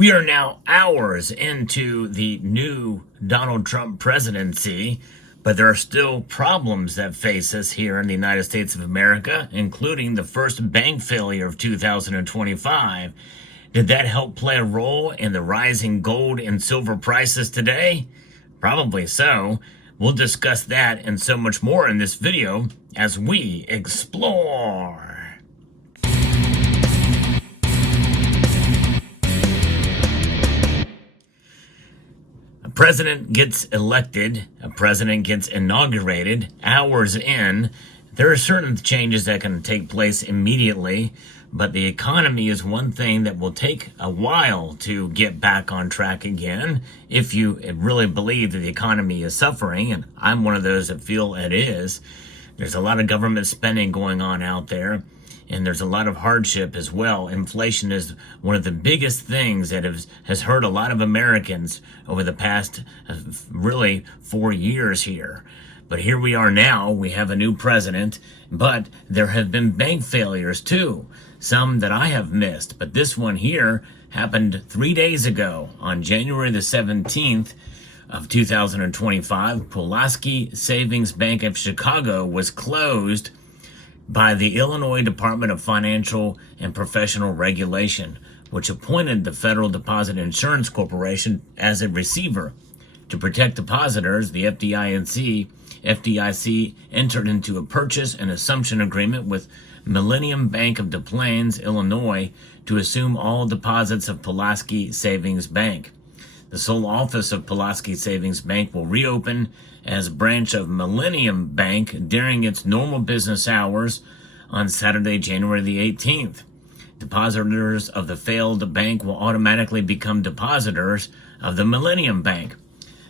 We are now hours into the new Donald Trump presidency, but there are still problems that face us here in the United States of America, including the first bank failure of 2025. Did that help play a role in the rising gold and silver prices today? Probably so. We'll discuss that and so much more in this video as we explore. A president gets elected, a president gets inaugurated, hours in. There are certain changes that can take place immediately, but the economy is one thing that will take a while to get back on track again. If you really believe that the economy is suffering, and I'm one of those that feel it is, there's a lot of government spending going on out there, and there's a lot of hardship as well. Inflation is one of the biggest things that has hurt a lot of Americans over the past really 4 years here. But here we are now, we have a new president, but there have been bank failures too. Some that I have missed, but this one here happened 3 days ago on January the 17th of 2025. Pulaski Savings Bank of Chicago was closed by the Illinois Department of Financial and Professional Regulation, which appointed the Federal Deposit Insurance Corporation as a receiver. To protect depositors, the FDIC entered into a purchase and assumption agreement with Millennium Bank of Des Plaines, Illinois, to assume all deposits of Pulaski Savings Bank. The sole office of Pulaski Savings Bank will reopen as a branch of Millennium Bank during its normal business hours on Saturday, January the 18th. Depositors of the failed bank will automatically become depositors of the Millennium Bank.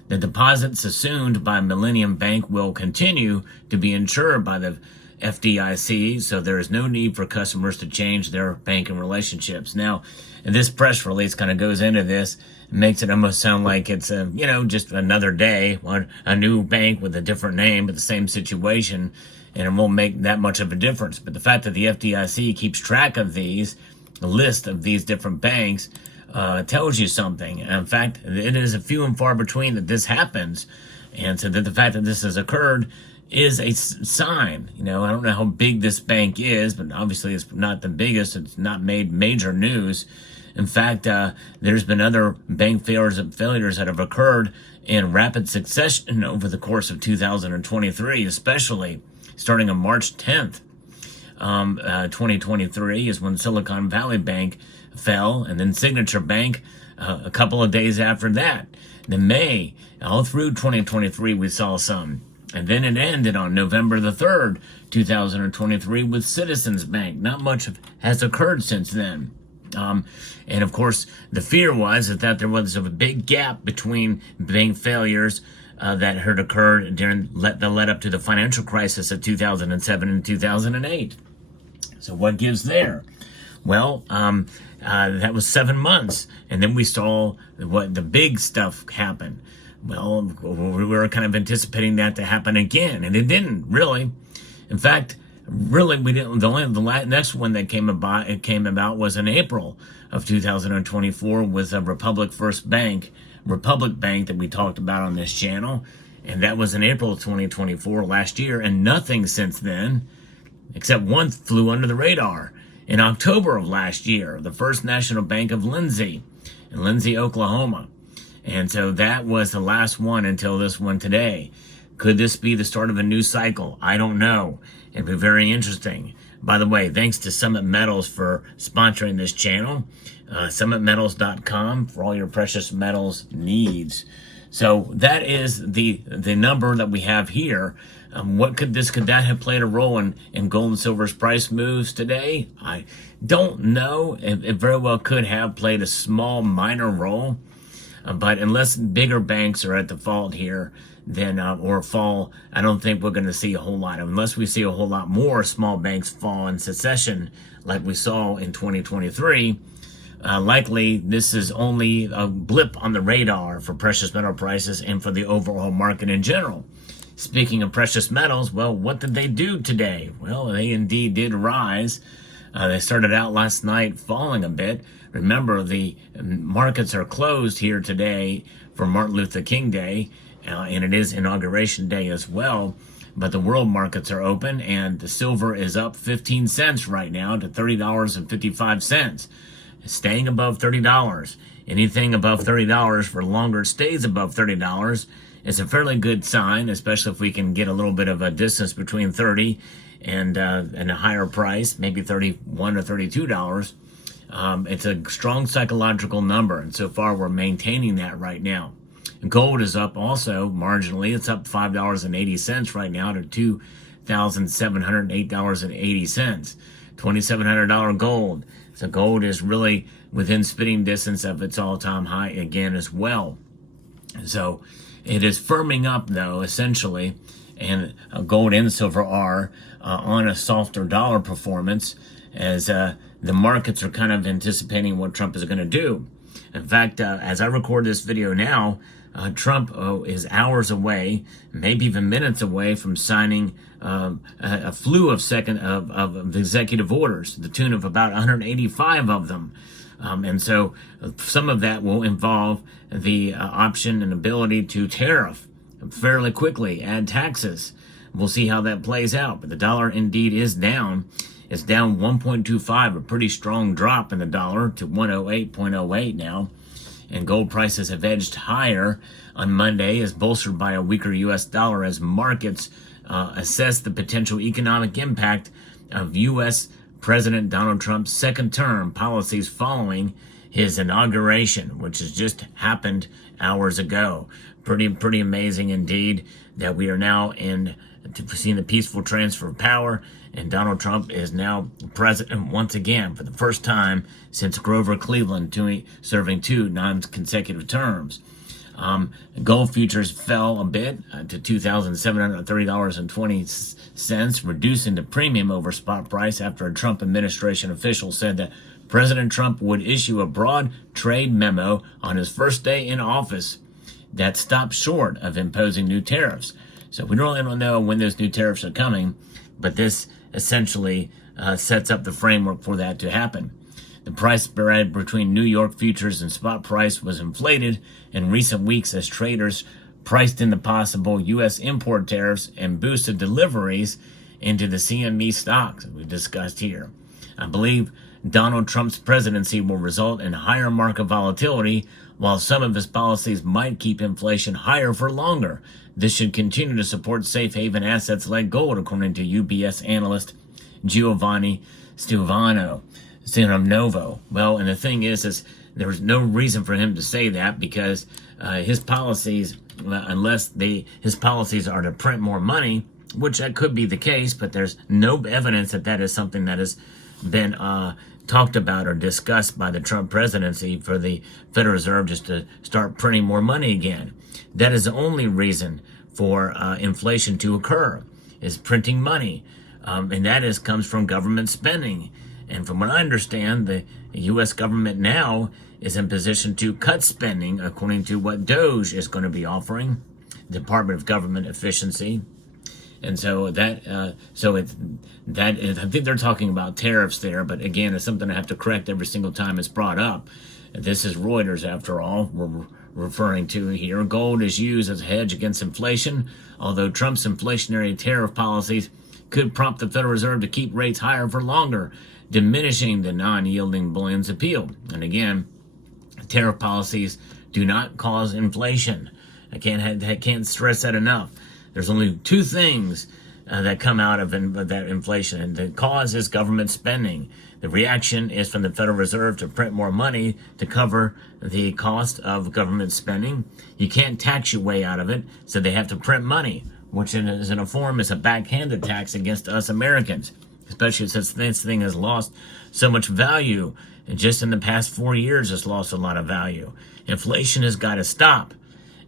The deposits assumed by Millennium Bank will continue to be insured by the FDIC, so there is no need for customers to change their banking relationships. Now, this press release kind of goes into this, makes it almost sound like it's just another day, a new bank with a different name, but the same situation, and it won't make that much of a difference. But the fact that the FDIC keeps track of these, a list of these different banks, tells you something. In fact, it is a few and far between that this happens, and so that the fact that this has occurred is a sign. I don't know how big this bank is, but obviously it's not the biggest. It's not made major news. In fact, there's been other bank failures that have occurred in rapid succession over the course of 2023, especially starting on March 10th. 2023 is when Silicon Valley Bank fell, and then Signature Bank a couple of days after that. In May, all through 2023, we saw some. And then it ended on November the 3rd, 2023 with Citizens Bank. Not much has occurred since then. And of course, the fear was that there was a big gap between bank failures that had occurred during the led up to the financial crisis of 2007 and 2008. So what gives there? Well, that was 7 months. And then we saw what the big stuff happen. Well, we were kind of anticipating that to happen again, and it didn't really. In fact, really, we didn't. The next one that came about was in April of 2024 with a Republic Bank that we talked about on this channel, and that was in April of 2024 last year, and nothing since then, except one flew under the radar in October of last year, the First National Bank of Lindsay, in Lindsay, Oklahoma. And so that was the last one until this one today. Could this be the start of a new cycle? I don't know. It'd be very interesting. By the way, thanks to Summit Metals for sponsoring this channel. SummitMetals.com for all your precious metals needs. So that is the number that we have here. Could that have played a role in gold and silver's price moves today? I don't know. It very well could have played a small, minor role. But unless bigger banks are at the fault here, then or fall, I don't think we're going to see a whole lot. Unless we see a whole lot more small banks fall in succession, like we saw in 2023. Likely, this is only a blip on the radar for precious metal prices and for the overall market in general. Speaking of precious metals, well, what did they do today? Well, they indeed did rise. They started out last night falling a bit, Remember, the markets are closed here today for Martin Luther King Day, and it is Inauguration Day as well. But the world markets are open, and the silver is up 15 cents right now to $30.55. Staying above $30. Anything above $30 for longer stays above $30. It's a fairly good sign, especially if we can get a little bit of a distance between 30 and a higher price, maybe $31 or $32. It's a strong psychological number, and so far we're maintaining that right now. Gold is up also marginally. It's up $5.80 right now to $2,708.80. $2,700 gold. So gold is really within spitting distance of its all-time high again as well. So it is firming up, though, essentially, and gold and silver are on a softer dollar performance as the markets are kind of anticipating what Trump is going to do. In fact, as I record this video now, Trump is hours away, maybe even minutes away from signing a slew of executive orders, to the tune of about 185 of them. And so some of that will involve the option and ability to tariff fairly quickly, add taxes. We'll see how that plays out. But the dollar indeed is down. It's down 1.25, a pretty strong drop in the dollar to 108.08 now. And gold prices have edged higher on Monday, as bolstered by a weaker U.S. dollar as markets assess the potential economic impact of U.S. President Donald Trump's second-term policies following his inauguration, which has just happened hours ago. Pretty amazing indeed that we are now seeing the peaceful transfer of power, and Donald Trump is now president once again for the first time since Grover Cleveland serving 2 non-consecutive terms. Gold futures fell a bit to $2,730.20, reducing the premium over spot price after a Trump administration official said that President Trump would issue a broad trade memo on his first day in office that stopped short of imposing new tariffs. So we really don't know when those new tariffs are coming, but this essentially sets up the framework for that to happen. The price spread between New York futures and spot price was inflated in recent weeks as traders priced in the possible U.S. import tariffs and boosted deliveries into the CME stocks we discussed here. I believe Donald Trump's presidency will result in higher market volatility, while some of his policies might keep inflation higher for longer. This should continue to support safe haven assets like gold, according to UBS analyst Giovanni Stuvano. Well, and the thing is there's no reason for him to say that, because his policies, unless his policies are to print more money, which that could be the case, but there's no evidence that is something that has been talked about or discussed by the Trump presidency for the Federal Reserve just to start printing more money again. That is the only reason for inflation to occur, is printing money. And that comes from government spending. And from what I understand, the U.S. government now is in position to cut spending according to what DOGE is going to be offering, Department of Government Efficiency. And so I think they're talking about tariffs there, but again, it's something I have to correct every single time it's brought up. This is Reuters, after all, we're referring to here. Gold is used as a hedge against inflation, although Trump's inflationary tariff policies could prompt the Federal Reserve to keep rates higher for longer, diminishing the non-yielding bullion's appeal. And again, tariff policies do not cause inflation. I can't stress that enough. There's only two things that come out of that inflation, and the cause is government spending. The reaction is from the Federal Reserve to print more money to cover the cost of government spending. You can't tax your way out of it, so they have to print money, which in a form is a backhanded tax against us Americans, especially since this thing has lost so much value. And just in the past 4 years, it's lost a lot of value. Inflation has got to stop.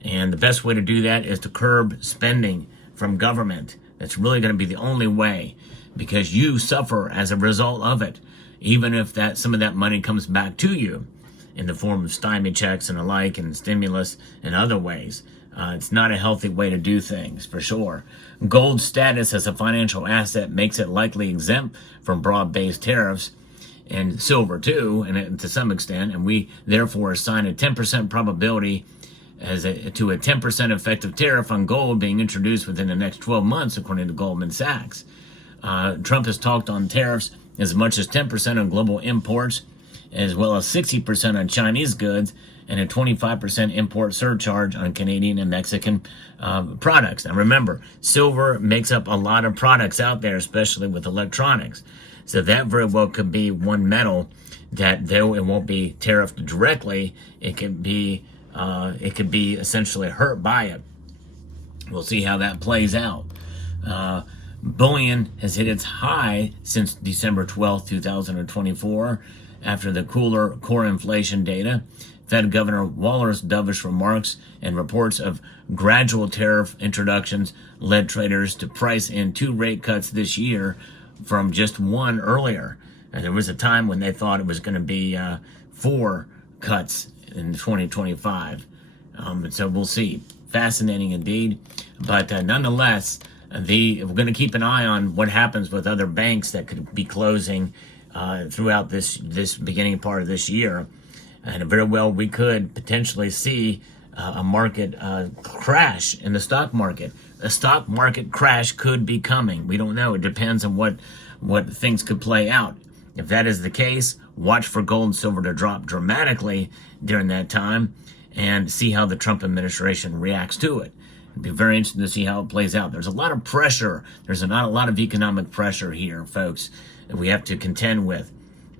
And the best way to do that is to curb spending from government. That's really going to be the only way, because you suffer as a result of it, even if some of that money comes back to you in the form of stymie checks and the like, and stimulus and other ways. It's not a healthy way to do things, for sure. Gold's status as a financial asset makes it likely exempt from broad-based tariffs, and silver too, and to some extent, and we therefore assign a 10% probability to a 10% effective tariff on gold being introduced within the next 12 months, according to Goldman Sachs. Trump has talked on tariffs as much as 10% on global imports, as well as 60% on Chinese goods, and a 25% import surcharge on Canadian and Mexican products. Now remember, silver makes up a lot of products out there, especially with electronics. So that very well could be one metal that, though it won't be tariffed directly, it could be essentially hurt by it. We'll see how that plays out. Bullion has hit its high since December 12, 2024, after the cooler core inflation data, Fed Governor Waller's dovish remarks, and reports of gradual tariff introductions led traders to price in 2 rate cuts this year from just 1 earlier. And there was a time when they thought it was going to be 4 cuts in 2025. And so we'll see. Fascinating indeed. But nonetheless, we're going to keep an eye on what happens with other banks that could be closing throughout this beginning part of this year. And very well, we could potentially see a market crash in the stock market. A stock market crash could be coming. We don't know. It depends on what things could play out. If that is the case, watch for gold and silver to drop dramatically during that time and see how the Trump administration reacts to it. It'd be very interesting to see how it plays out. There's a lot of pressure. There's not a lot of economic pressure here, folks, that we have to contend with.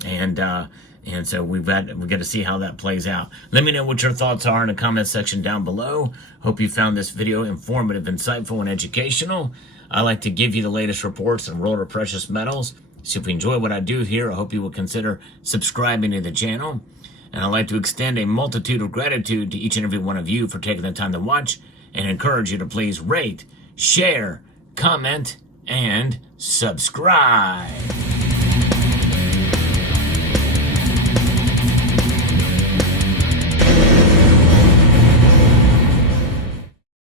And so we've got to see how that plays out. Let me know what your thoughts are in the comment section down below. Hope you found this video informative, insightful, and educational. I like to give you the latest reports on world of precious metals. So if you enjoy what I do here, I hope you will consider subscribing to the channel. And I'd like to extend a multitude of gratitude to each and every one of you for taking the time to watch, and encourage you to please rate, share, comment, and subscribe.